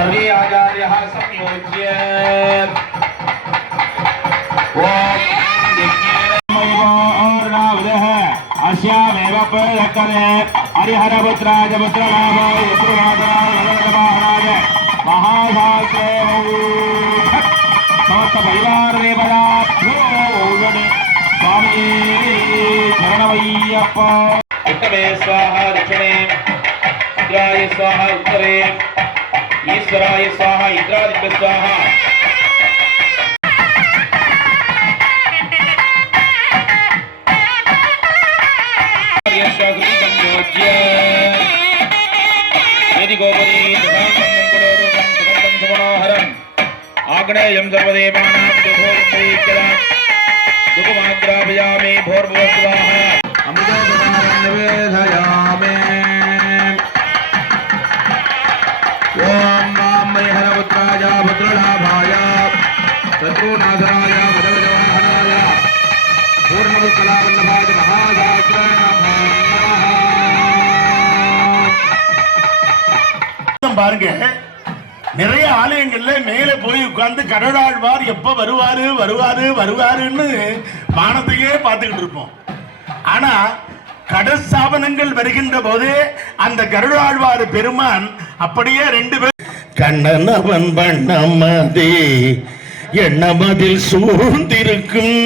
सर्वे आचार्याः संयोज्य अस्यामेव प्रयत्ने हरिहरपुत्राय पुत्रलाभाय पुत्रनाथाय महाशास्त्रे समस्त परिवार देवता स्वामी शरणमय्यप्पा उत्तमे स्वाहा दक्षिणे इंद्राय स्वाहा उत्तरे ईश्वराय स्वाहा इंद्रादित्य स्वाहा आग्नेयं सर्वदेवानां दुःखमाग्रापयामि भोर्भुवस्वाहा अमृतोपमानं निवेदयामि ओम मां हरपुत्राय पुत्रलाभाय शत्रुनाशनाय मदगजवाहनाय पूर्णमुत्कलावल्लभाय महाशास्त्राय பாருங்க. நிறைய ஆலயங்கள்ல மேலே போய் உட்கார்ந்து கடவுளாழ்வார் எப்ப வருவாரு வருவாரு வருவாருன்னு வானத்தையே பார்த்துக்கிட்டு இருப்போம். ஆனா கடற்சாபனங்கள் வருகின்ற போது அந்த கருடாழ்வார் பெருமான் அப்படியே ரெண்டு பேர் கண்ணன் அவன் வண்ணமதே எண்ணமதில் சூழ்ந்திருக்கும்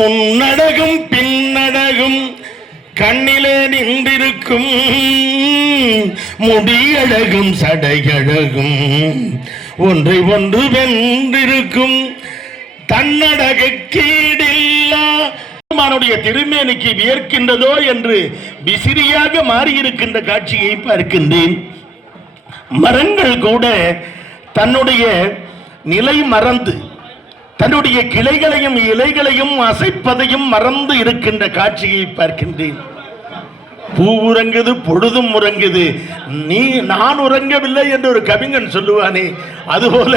முன்னடகும் பின்னடகும் கண்ணிலே நின்றிருக்கும் முடியழகும் சடையழகும் ஒன்றை ஒன்று வென்றிருக்கும் தன்னடக கீடில்லா திருமேனிக்கு வியர்க்கின்றதோ என்று விசிறியாக மாறியிருக்கின்ற காட்சியை பார்க்கின்றேன். மரங்கள் கூட தன்னுடைய நிலை மறந்து தன்னுடைய கிளைகளையும் இலைகளையும் அசைப்பதையும் மறந்து இருக்கின்ற காட்சியை பார்க்கின்றேன். பூ உறங்குது பொழுதும் உறங்குது, நான் உறங்கவில்லை என்று ஒரு கவிஞன் சொல்லுவானே, அதுபோல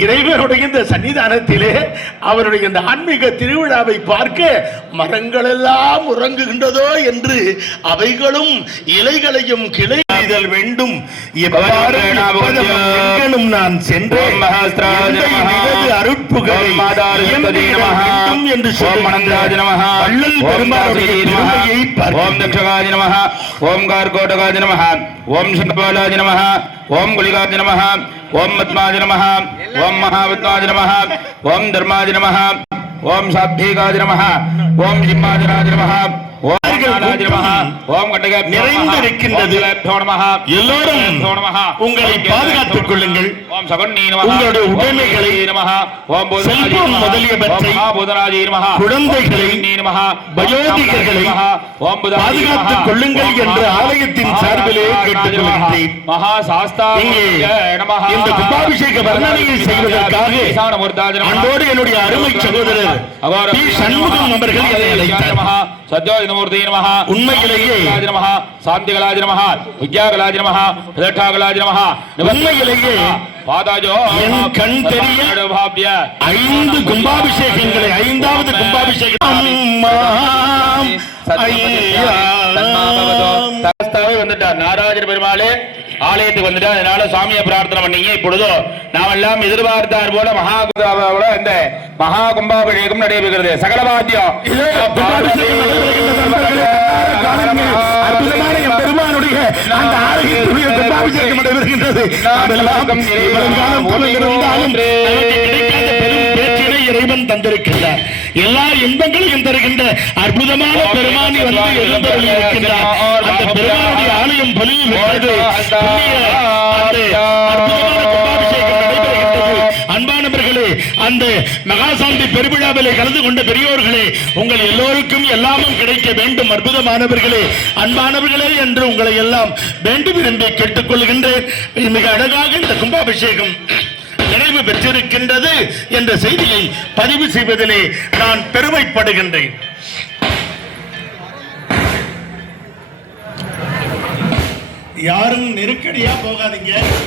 இறைவனுடைய இந்த சன்னிதானத்திலே அவருடைய இந்த ஆன்மீக திருவிழாவை பார்க்க மரங்கள் எல்லாம் உறங்குகின்றதோ என்று அவைகளும் இலைகளையும் கிளை வேண்டும். நான் சென்றேன் அருட்புகளை என்று ओम गार्गोटकाय नमः ओम शंखपालाय नमः ओम गुलिकाय नमः ओम मत्माय नमः ओम महावत्माय नमः ओम धर्माय नमः ओम साध्वीकाय नमः ओम जिम्माजनाय नमः எல்லோரும் உங்களை பாதுகாத்துக் கொள்ளுங்கள். உங்களுடைய உடைமைகளை செல்போன் முதலியவற்றை குழந்தைகளை வயோதிகர்களை பாதுகாத்துக் கொள்ளுங்கள் என்று ஆலயத்தின் சார்பிலே கேட்டுக் கொள்கின்றேன். இந்த கும்பாபிஷேக வர்ணனையை செய்வதற்காக அன்றோடு என்னுடைய அருமை சகோதரர் சண்முகம் அவர்கள் என்னை அழைத்தார். सद्योजनमूर्ति नमः उन्मयिलेये नमः शांतिकलाय नमः विद्याकलाय नमः प्रदक्षाकलाय नमः उन्मयिलेये பாதாஜோ என் கண் தெரிய 5 கும்பாபிஷேகங்களை 5வது கும்பாபிஷேகம் வந்துட்டார். நாராஜ பெருமாளே ஆலயத்துக்கு வந்துட்டு அதனால சாமியை பிரார்த்தனை பண்ணீங்க. இப்பொழுதோ நாம் எல்லாம் எதிர்பார்த்தார் போல இந்த மகா கும்பாபிஷேகம் நடைபெறுகிறது. சகல வாத்தியம் பெருமானுடைய அந்த ஆலயத்துடைய கும்பாபிஷேகம் நடைபெறுகின்றது. இறைவன் தந்திருக்கின்றார். எல்லா இன்பங்களையும் தருகின்ற அற்புதமான பெருமானி வந்து எழுந்தருளி இருக்கின்றார். அந்த பெருமானுடைய ஆலயம் பலியில் அன்பானவர்களே, அந்த மகாசாந்தி பெருவிழாவிலே கலந்து கொண்ட பெரியோர்களே, உங்கள் எல்லோருக்கும் எல்லாமும் கிடைக்க வேண்டும். அற்புதமானவர்களே, அன்பானவர்களே என்று உங்களை எல்லாம் வேண்டும் என்று கேட்டுக்கொள்கின்றேன். மிக அழகாக இந்த கும்பாபிஷேகம் நிறைவு பெற்றிருக்கின்றது என்ற செய்தியை பதிவு செய்வதிலே நான் பெருமைப்படுகின்றேன். யாரும் நெருக்கடியா போகாதீங்க.